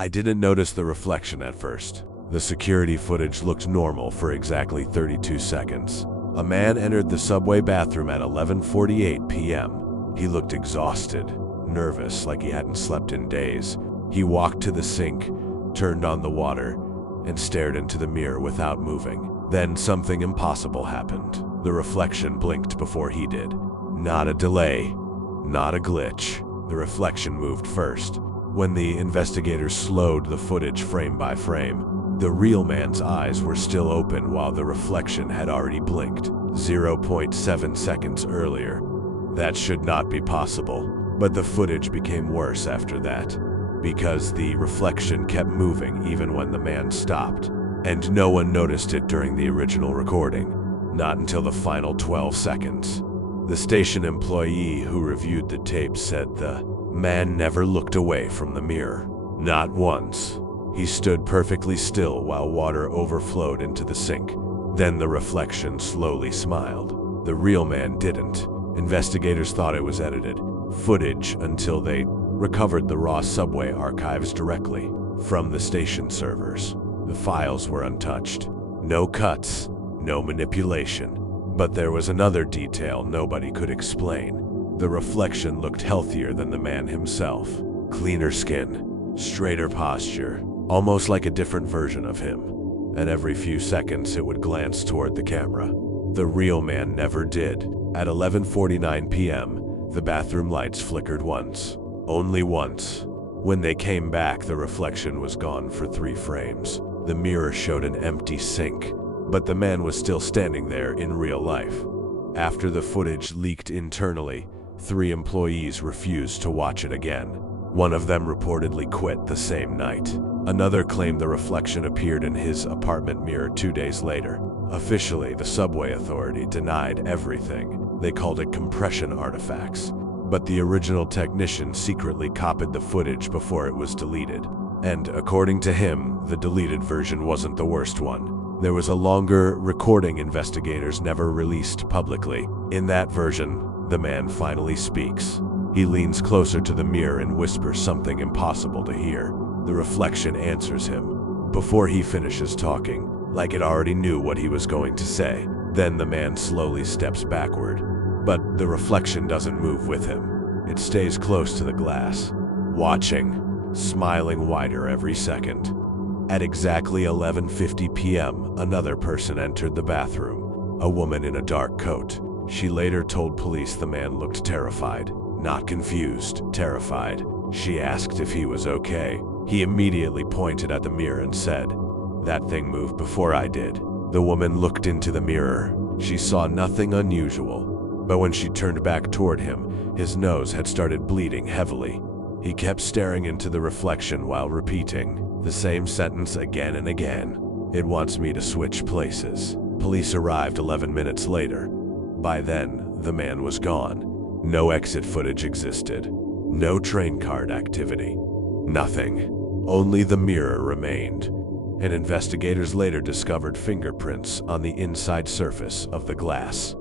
I didn't notice the reflection at first. The security footage looked normal for exactly 32 seconds. A man entered the subway bathroom at 11:48 p.m. He looked exhausted, nervous, like he hadn't slept in days. He walked to the sink, turned on the water, and stared into the mirror without moving. Then something impossible happened. The reflection blinked before he did. Not a delay, not a glitch. The reflection moved first. When the investigators slowed the footage frame by frame, the real man's eyes were still open while the reflection had already blinked 0.7 seconds earlier. That should not be possible, but the footage became worse after that, because the reflection kept moving even when the man stopped, and no one noticed it during the original recording, not until the final 12 seconds. The station employee who reviewed the tape said the man never looked away from the mirror, not once. He stood perfectly still while water overflowed into the sink. Then the reflection slowly smiled. The real man didn't. Investigators thought it was edited footage until they recovered the raw subway archives directly from the station servers. The files were untouched. No cuts, no manipulation. But there was another detail nobody could explain. The reflection looked healthier than the man himself. Cleaner skin, straighter posture, almost like a different version of him. And every few seconds it would glance toward the camera. The real man never did. At 11:49 p.m., the bathroom lights flickered once. Only once. When they came back, the reflection was gone for 3 frames. The mirror showed an empty sink, but the man was still standing there in real life. After the footage leaked internally, 3 employees refused to watch it again. One of them reportedly quit the same night. Another claimed the reflection appeared in his apartment mirror 2 days later. Officially, the subway authority denied everything. They called it compression artifacts. But the original technician secretly copied the footage before it was deleted. And according to him, the deleted version wasn't the worst one. There was a longer recording investigators never released publicly. In that version, the man finally speaks. He leans closer to the mirror and whispers something impossible to hear. The reflection answers him before he finishes talking, like it already knew what he was going to say. Then the man slowly steps backward, but the reflection doesn't move with him. It stays close to the glass, watching, smiling wider every second. At exactly 11:50 p.m., another person entered the bathroom, a woman in a dark coat. She later told police the man looked terrified, not confused, terrified. She asked if he was okay. He immediately pointed at the mirror and said, "That thing moved before I did." The woman looked into the mirror. She saw nothing unusual, but when she turned back toward him, his nose had started bleeding heavily. He kept staring into the reflection while repeating the same sentence again and again. "It wants me to switch places." Police arrived 11 minutes later. By then, the man was gone. No exit footage existed. No train card activity. Nothing. Only the mirror remained. And investigators later discovered fingerprints on the inside surface of the glass.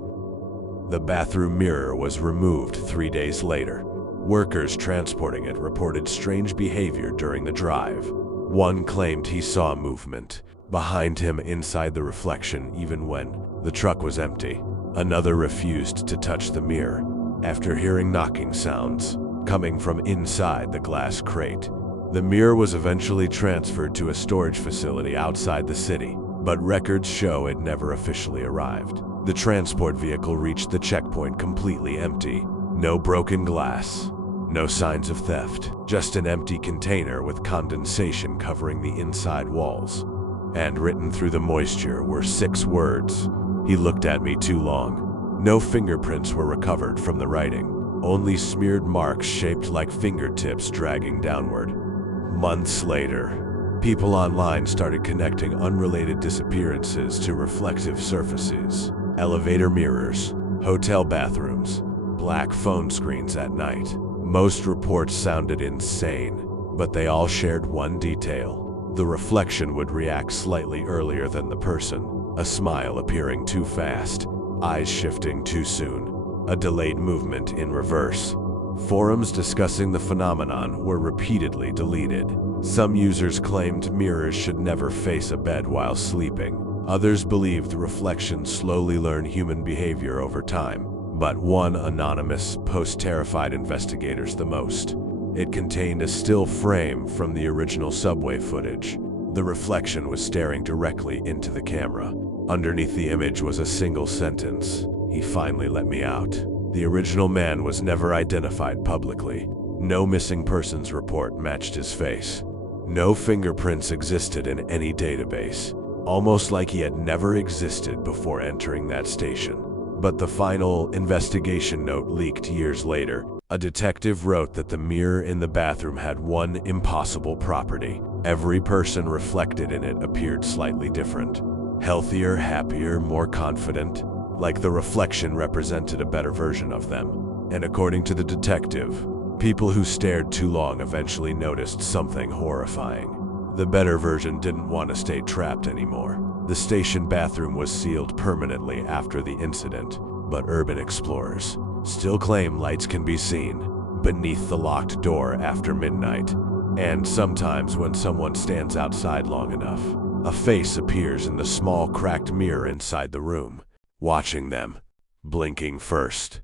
The bathroom mirror was removed 3 days later. Workers transporting it reported strange behavior during the drive. One claimed he saw movement behind him inside the reflection even when the truck was empty. Another refused to touch the mirror after hearing knocking sounds coming from inside the glass crate. The mirror was eventually transferred to a storage facility outside the city, but records show it never officially arrived. The transport vehicle reached the checkpoint completely empty. No broken glass. No signs of theft, just an empty container with condensation covering the inside walls. And written through the moisture were 6 words. "He looked at me too long." No fingerprints were recovered from the writing, only smeared marks shaped like fingertips dragging downward. Months later, people online started connecting unrelated disappearances to reflective surfaces. Elevator mirrors, hotel bathrooms, black phone screens at night. Most reports sounded insane, but they all shared one detail. The reflection would react slightly earlier than the person, a smile appearing too fast, eyes shifting too soon, a delayed movement in reverse. Forums discussing the phenomenon were repeatedly deleted. Some users claimed mirrors should never face a bed while sleeping. Others believed reflections slowly learn human behavior over time. But one anonymous post terrified investigators the most. It contained a still frame from the original subway footage. The reflection was staring directly into the camera. Underneath the image was a single sentence: "He finally let me out." The original man was never identified publicly. No missing persons report matched his face. No fingerprints existed in any database, almost like he had never existed before entering that station. But the final investigation note leaked years later. A detective wrote that the mirror in the bathroom had one impossible property: every person reflected in it appeared slightly different. Healthier, happier, more confident, like the reflection represented a better version of them. And according to the detective, people who stared too long eventually noticed something horrifying. The better version didn't want to stay trapped anymore. The station bathroom was sealed permanently after the incident, but urban explorers still claim lights can be seen beneath the locked door after midnight. And sometimes when someone stands outside long enough, a face appears in the small cracked mirror inside the room, watching them, blinking first.